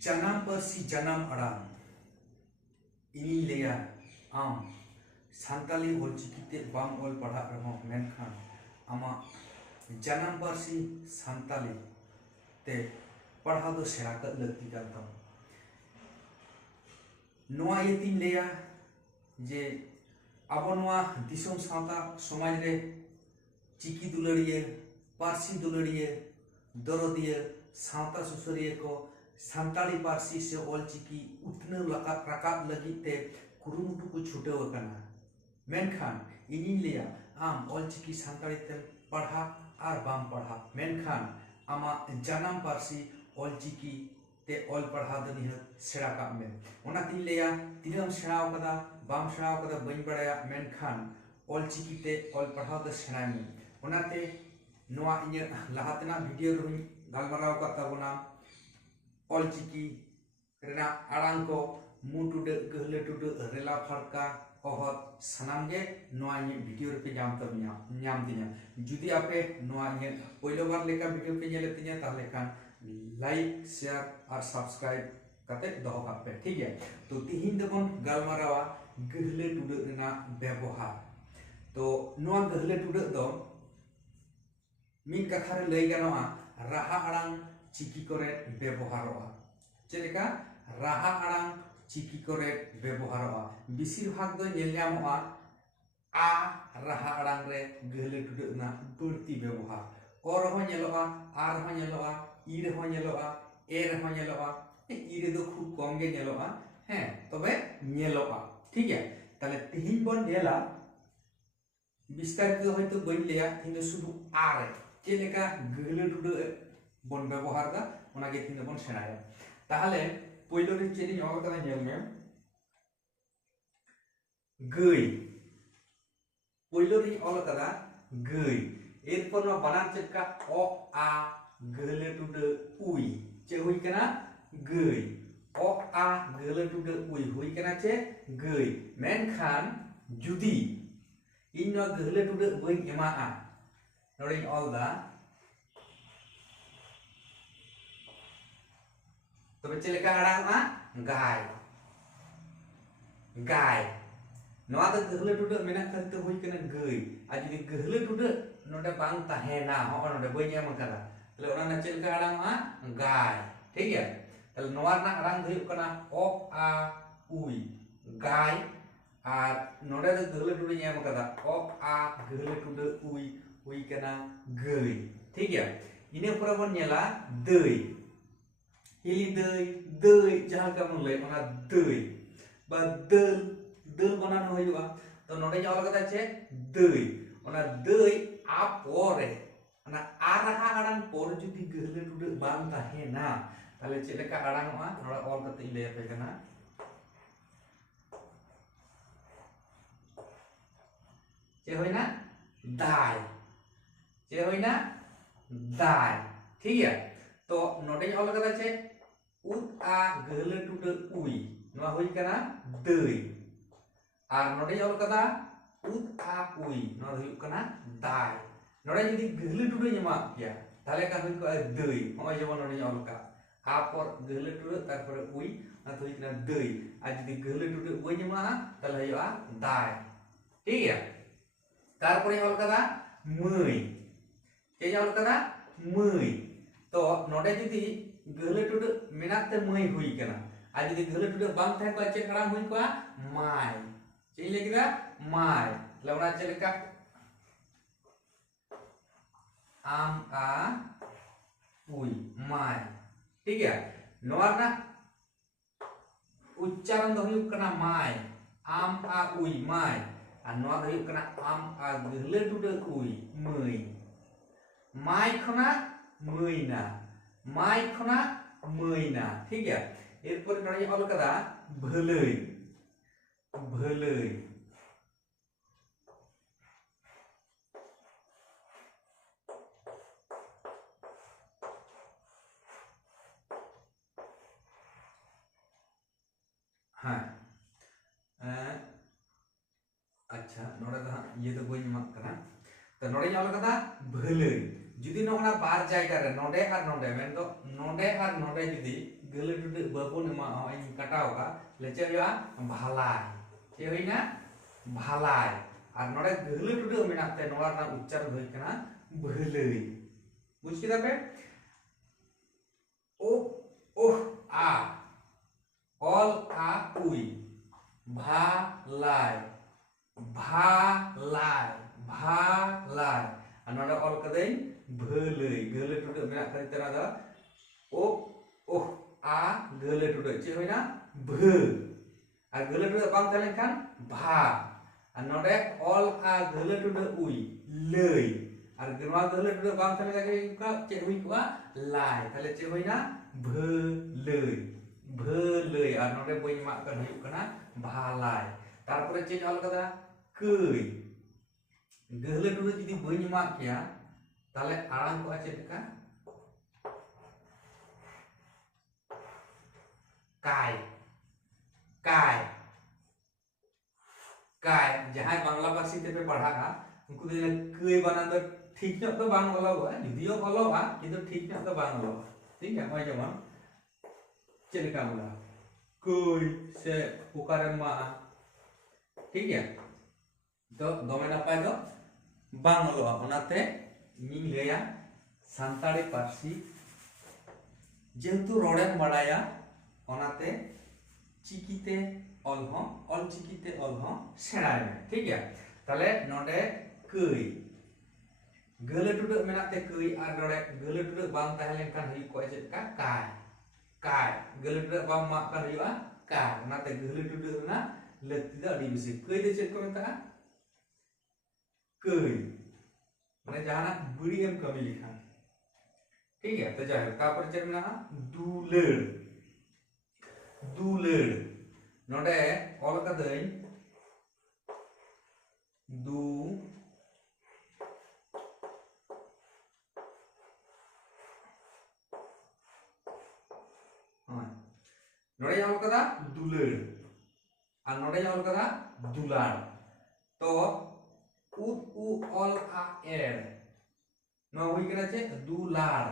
janam parsi janam arang ini leya am santali olchiki te bam ol padha rehon menkhan ama janam parsi santali te padha do sera ka lakti kan tam noa yetin leya je abo noa disom sawta somaj re chiki dulariye parsi dulariye dorodiye sawta susuriye ko Santali Parsi से ऑलचिकी उतने राकाब लगी ते कुरुमुटु को छुटे वकना मेनखान इनी लिया आम ऑलचिकी सानताली ते पढ़ा आर बाम पढ़ा मेनखान आमा जानम पारसी ऑलचिकी ते ऑल पढ़ा दनी है सेरा का में ओना तीन लिया तीनम सेराव कदा बाम सेराव कदा बन बड़ाया मेनखान ऑलचिकी ते ऑल पढ़ा द सेरा में ओना ते नोआ इन्य लहातना वीडियो रुई गालमाराव का तबना ऑलचिकी रेना आड़ांग को मुटुडे गहले टुडे रेला फरका ओहत सनामगे नोआ इन वीडियो पे जाम तब न्याम दिना जुदी आपे नोआ इन पहिलो बार लेका वीडियो पे नेले तिना ताहले खान लाइक शेयर और सब्सक्राइब करते दहो कापे ठीक है। तो तिहिन दबन गालमारावा गहले टुडे रेना व्यवहार तो नोआ गहले टुडे दो मिन कथा रे लई गानोआ राहा आड़ांग चिकी करे व्यवहारोआ चेलेका राहा आड़ांग चिकी करे व्यवहारोआ बिसिर भाग दो नेल ᱧᱟᱢᱚᱜᱼᱟ आ राहा आड़ांग रे गहले टुडे ना बर्ती व्यवहार ओ रहो नेलोआ आ रहो नेलोआ ई रहो नेलोआ ए रहो नेलोआ ई रे दो खूब कम गे नेलोआ हैं तबे नेलोआ ठीक है। ताले तिहिन बन नेला विस्तारित হয়তো বইন লিয়া কিন্তু শুধু आ रे चेलेका गहले टुडे बन व्यवहार दा ओनागे थिन बन सेनाया ताहले पयलो रे चेनि ऑल कदा नेल में गई पयलो रे ऑल कदा गई एरपर नो बानान चेका ओ आ गहले टुडे उई चे हुई कना गई ओ आ गहले टुडे उई हुई कना चे गई मेनखान जुदी इन नो गहले टुडे बई एमा आ नोडे ऑल दा तबे चलेका आड़ांग मा गाय गाय नोआ द गहले टुडे मेना खते होई कना गई आ जदि गहले टुडे नोडे बांग ताहेना हो नोडे बई एम कना तले ओना ना चलेका आड़ांग मा गाय ठीक है। तले नोआ ना आड़ांग हुई कना ओ आ उई गाय और नोडे द गहले टुडे एम कदा ओ आ गहले टुडे उई हुई कना गई ठीक है। इने पर बन नेला दई हिली दई दई जहां का मन ले ओना दई बा दल दल बनानो होयुआ तो नोडे ऑल कदा छे दई ओना दई आ पोरे ओना आ रहा आड़ांग पोर जुदी गहले टुडे बांग ताहे ना ताले चेलेका आड़ांग मा नोडा ऑल कते ले पे कना चे होइना दाय चे होइना दाय ठीक है। तो नोडे ऑल कदा छे उत आ गहले टुडे उई नोआ हुई कना दई और नोडे ऑल कदा उत आ उई नोआ हुई कना दाय नोडे जदि गहले टुडे ᱧᱟᱢᱟ गया ताले का हुई को दई होय जेबो नोडे ऑल का आ पर गहले टुडे तारपर उई ना हुई कना दई आ जदि गहले टुडे उई ᱧᱟᱢᱟ ताले हुआ दाय ठीक है। तारपर ऑल कदा मई के ऑल कदा मई तो नोडे जदि गहले टुडे मेनाते मई हुई कना आ जदि गहले टुडे बांग थाय को चे खड़ा हुई को माय चे लेकिदा माय लवना चलेका आम आ उई माय ठीक है। नोआ ना उच्चारण दो हुई कना माय आम आ उई माय आ नोआ हुई कना आम आ गहले टुडे उई मई माय खना मईना माय खना मईना ठीक है। एरपर नोडे ऑल कदा भलई भलई हाँ अच्छा नोडे दा ये तो बई मा कना तो नोडे ऑल कदा भलई जुदी नोना बार जायगा रे नोडे और नोडे मेन तो नोडे और नोडे जुदी gele tude babon ema oi katao ka le che ya bhalai che hoina bhalai ar nore gele tude menat te nora na uchchar hoi kana bhalai বুঝ কি যাবে ও ওহ আ অল আ উই ভালাই ভালাই ভালাই আর নড়ে অল কদেই ভলই গলে টুডে মেনা খালি তেনা দা ও ওহ আ গলে টুডে চে হইনা ভ আর গলে টুডে বাং তাহলে খান ভা আর নড়ে অল আ গলে টুডে উই লই আর নড়া গলে টুডে বাং তাহলে লাগে কা চে হুই কোয়া লাই তাহলে চে হইনা ভলই ভলই আর নড়ে বই মা কান হুই কানা ভালাই তারপরে চে অল কাদা কই গলে টুডে যদি বই মা কিয়া তাহলে আড়াং কো আছে কা काय काय काय जहां बांग्ला पार्सी ते पे पढ़ा का उनको दे कई बना तो ठीक न तो बांग वाला हुआ यदियो वाला हुआ किंतु ठीक न तो बांग वाला ठीक है मैं जमा चल का बोला कई से पुकारे मा ठीक है तो दोमे नापाय दो बांग वाला ओनाते ᱤᱧ ᱞᱟᱹᱭᱟ ᱥᱟᱱᱛᱟᱲᱤ ᱯᱟᱹᱨᱥᱤ ᱡᱮᱦᱮᱛᱩ ᱨᱚᱲᱮᱢ ᱵᱟᱲᱟᱭᱟ ᱚᱱᱟᱛᱮ ᱪᱤᱠᱤᱛᱮ ᱚᱞ ᱦᱚᱸ ᱚᱞ ᱪᱤᱠᱤᱛᱮ ᱚᱞ ᱦᱚᱸ ᱥᱮᱬᱟᱭ ᱢᱮ ᱴᱷᱤᱠ ᱜᱮᱭᱟ ᱛᱟᱦᱞᱮ ᱱᱚᱰᱮ ᱠᱟᱹᱭ ᱜᱟᱹᱞᱟᱹ ᱴᱩᱰᱟᱹᱜ ᱢᱮᱱᱟᱜ ᱛᱮ ᱠᱟᱹᱭ ᱟᱨ ᱱᱚᱰᱮ ᱜᱟᱹᱞᱟᱹ ᱴᱩᱰᱟᱹᱜ ᱵᱟᱝ ᱛᱟᱦᱮᱸ ᱞᱮᱱᱠᱷᱟᱱ ᱦᱩᱭᱩᱜ ᱠᱚᱜᱼᱟ ᱪᱮᱫ ᱞᱮᱠᱟ ᱠᱟᱭ ᱠᱟᱭ ᱜᱟᱹᱞᱟᱹ ᱴᱩᱰᱟᱹᱜ ᱵᱟᱝ ᱢᱟᱜ ᱠᱟᱱ ᱦᱩᱭᱩᱜᱼᱟ ᱠᱟᱭ ᱚᱱᱟᱛᱮ ᱜᱟᱹᱞᱟᱹ ᱴᱩᱰᱟᱹᱜ ᱨᱮᱱᱟᱜ ᱞᱟᱹᱠᱛᱤ ᱫᱚ ᱟᱹᱰᱤ ᱵᱮᱥᱤ ᱠᱟᱹᱭ ᱫᱚ ᱪᱮᱫ ᱠᱚ ᱢᱮᱛᱟᱜᱼᱟ ᱠᱟᱹᱭ माने जहाना बड़ी एम कमी लिखा ठीक है तो जाए तापर चलना दुलड़ दुलड़ नोडे ऑल का दई दू हां नोडे ऑल का दुलड़ और नोडे ऑल का दुलाड़ तो उ उ ऑल आ एड नो हुई कना चे दुलार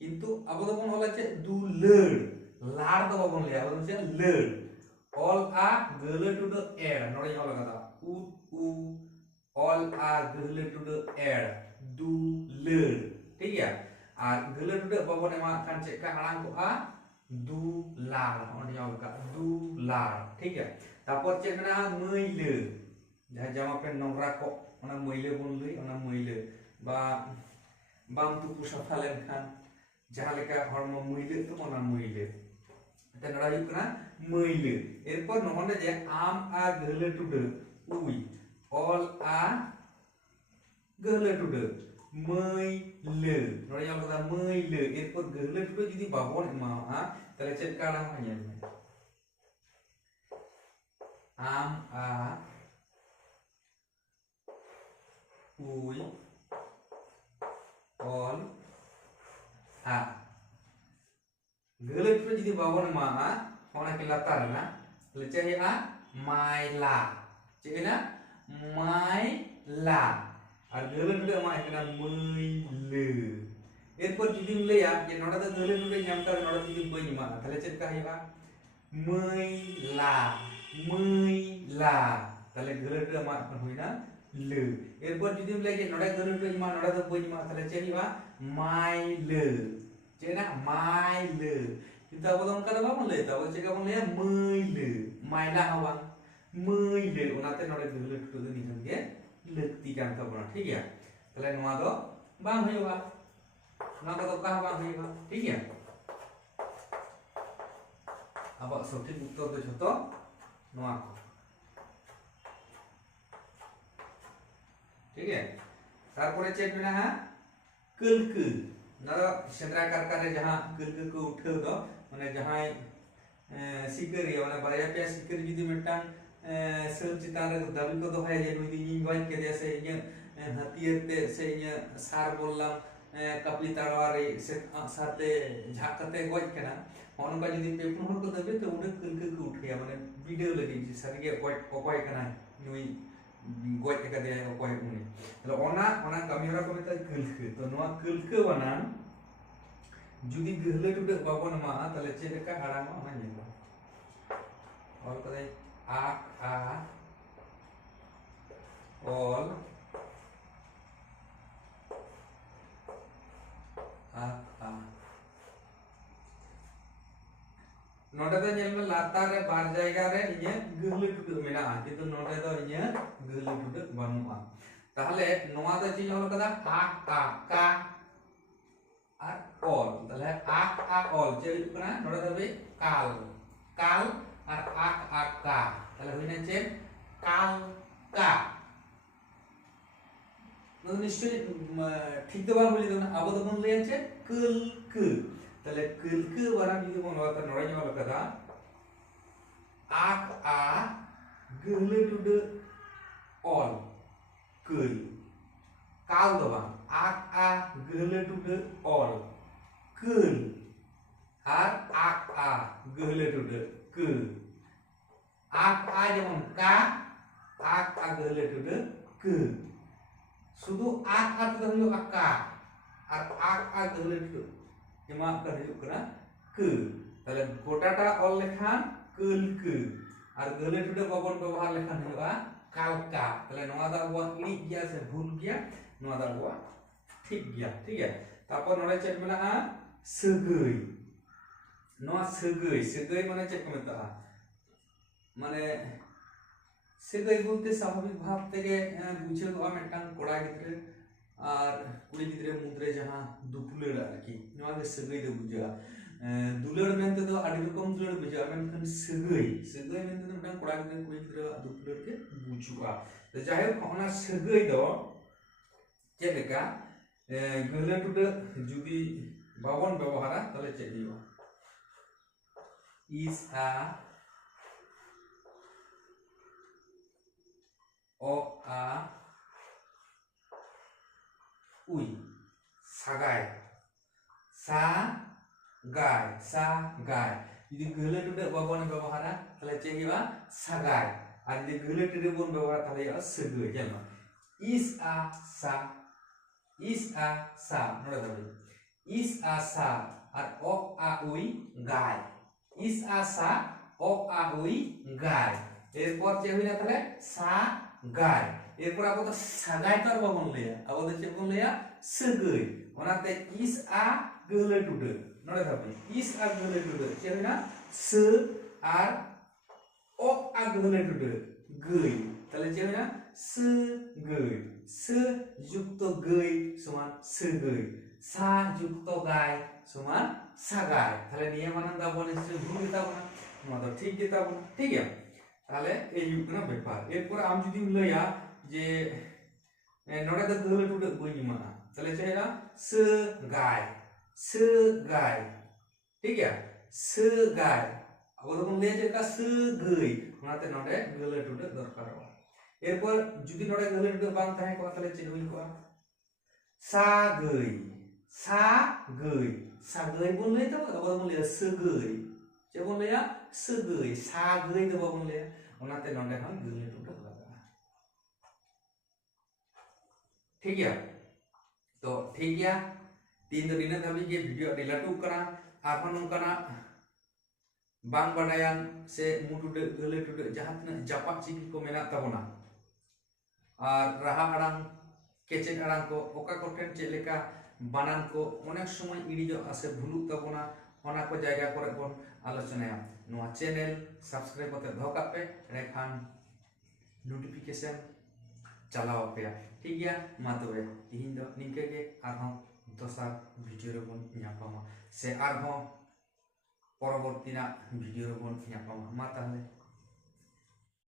किंतु अब तो बन होला चे दुलड़ लार तो बन ले अब चे लड़ ऑल आ गले टू द एड नोड़ी होला कथा उ उ ऑल आ गले टू द एड दुलड़ ठीक है आ गले टू द बबन एमा कान चे का आड़ांग को आ दुलार ओनी होला का दुलार ठीक है तापर चे मेना मैले जहाँ जामा पे नोंगरा को ओना मैले बन लई ओना मैले बा बाम तुपु साफा लेनखान जहाँ लेका हरमो मैले तो ओना मैले ते नडा हुई कना मैले एरपर नोंडे जे आम आ गले टुडे उई ऑल आ गले टुडे मैले नडा याल कदा मैले एरपर गले टुडे जदि बाबन एमा आ ताले चेक काड़ा हयन आम आ उई ऑल आ गले टुडे जदि बाबन मा ओना के लातार ना ले चाहिए आ माइला चाहिए ना माइला और गले टुडे मा एकना मैले एरपर जदि लैया जे नोडा द गले टुडे नाम का नोडा जदि बई मा ताले चेक का हैबा मैला मैला ताले गले टुडे मा कोन होइना ले एरपर जदि लगे नोडा गले टुडे मा नोडा द बई मा ताले चेक हैबा माइले जेना माइले किंतु अब तो उनका दबा बोले तो चेक का बोले मैले माइला हवा मैले ओनाते नोडे गले टुडे निकन के लक्ति कान तबना ठीक है ताले नोआ दो बांग होइबा नोआ का तो का बांग होइबा ठीक है अब सठिक उत्तर दो छतो नोआ को ठीक है तारपरे चेक मेना है कलकु ना सेंद्रा कारखाने जहां कलकु को उठाव दो माने जहां सिकरिया माने बाया पे सिकरी जदि मिटान सेल चितान रे दाबी को दोहाय जे नुई दी गय के दे से इन हतियर ते से इन सार बोललाम कपली तारवारे से साथे झाकते गय केना होनका जदि पेपुन हर को दबे तो उडे कलकु को उठिया माने वीडियो लगे जे सरगे कोय केना नुई गय के दे कोय उनी तो ओना ओना कमिरा को मेता कलकु तो नोआ कलकु बनान जुदी गहले टुडे बाबन मा ताले चेक लेका आरामा ओना नेला और कदे आक आ ऑल आक आ नोडे दो नेल में लातार रे बार जायगा रे इnye गहले टुडे मेना किंतु नोडे दो इnye गहले टुडे बानुआ ताहले नोआ दो चीज होलो कदा आक आ का আর অল তাহলে আক আ অল যে হইতো না নড়ে যাবে কাল কাল আর আক আ কা তাহলে হইনা যে কাল কা নিশ্চয়ই ঠিক তো বলি না আবো তো বললে আছে কুল কু তাহলে কুল কু বানান যদি মনে হয় নড়ে যাবে কথা আক আ গহলে টুডে অল কুল काल दो बांग आक आ गहले टुडे ऑल कुल और आक आ गहले टुडे कु आक आ जेमन का आक आ गहले टुडे कु शुधु आक आ तो हुयो का और आक आ गहले टुडे एमा का हुयो कना कु ताले गोटाटा ऑल लेखान कुल कु और गहले टुडे बाबन व्यवहार लेखान हुयो काल का ताले नोआ दा बो इनी गया से भूल गया नोआ दा बो ठीक है तापर नोडे चेक मेना सगई नोआ सगई माने चेक को मेता माने सगई बोलते स्वाभाविक भाव तेगे बुझे दो मेटांग कोड़ा गिद्रे और कुड़ी गिद्रे मुद्रे जहां दुपुलेड़ आरकी नोआ के सगई दो बुझा दुलड़ मेनते दो आदि रकम दुलड़ बुझा मेनखान सगई मेनते दो मेटांग कोड़ा गिद्रे कुड़ी गिद्रे दुपुलेड़ के बुझुआ तो जाहे ओना सगई दो चेलेका गहले टुडे जुदी बाबन व्यवहारा ताले चेक हुआ इज आ ओ आ उई सागाय सा गाय जुदी गहले टुडे बाबन व्यवहारा ताले चेक हुआ सागाय और जुदी गहले टुडे बन व्यवहारा ताले सगई जेलमा इज आ सा नोडे दबे इस आ सा और ओ आ उई गाय इस आ सा ओ आ उई गाय এরপর যে হইনা তাহলে সা গায় এরপর আবো তো সাগাই তো আর বাবন লইয়া আবো তো চেক লইয়া সগই ওনাতে ইস আ গহলে টুডে নড়ে থাকবে ইস আ গহলে টুডে যে হইনা স আর ও আ গহলে টুডে গই তাহলে যে হইনা স গই स युक्त गई समान सगई सा युक्त गाय समान सागाय তাহলে নিয়ে মানান দাবো নিশ্চয় ভুল দিতা বনা নয়া তো ঠিক দিতা বনা ঠিক আছে তাহলে এই ইউকনা ব্যাপার এরপর আমি যদি লইয়া যে নড়ে তো গহলে টুডে গই মানা তাহলে চাইলা স গায় ঠিক আছে স গায় আবার তখন লে যেটা স গই ওনাতে নড়ে গহলে টুডে দরকার হয় এরপর যদি নড়ে গহলে টুডে বাং থাকে কথা তাহলে চেক হই কোয়া সাগই বললে তো আবার বললে সগই যে বললে সগই সাগই তো বললে ওনাতে নড়ে হন গহলে টুডে লাগা ठीक है तो ठीक है तीन दिन इन धाबी के वीडियो अडी लाटू कना आरहन नोंकाना बांग बाडायान से मुटुडे गहले टुडे जहां तिना जापा चिकी को मेना ताबोना और राहा आड़ांग केचेन आड़ांग को ओका कोठेन चेलेका बानान को अनेक समय इडिजो आसे भुलु ताबोना ओना को जायगा करे बोन आलोचनाया नोआ चैनल सब्सक्राइब करते दो कापे रेखान नोटिफिकेशन चलाओ पे ठीक है मा तबे तिहिन दो निके गे आरहन दोसार भिडियो रे बोन ᱧᱟᱯᱟᱢᱟ से आरहन परवर्ती भिडियो रे बोन ᱧᱟᱯᱟᱢᱟ मा ताहले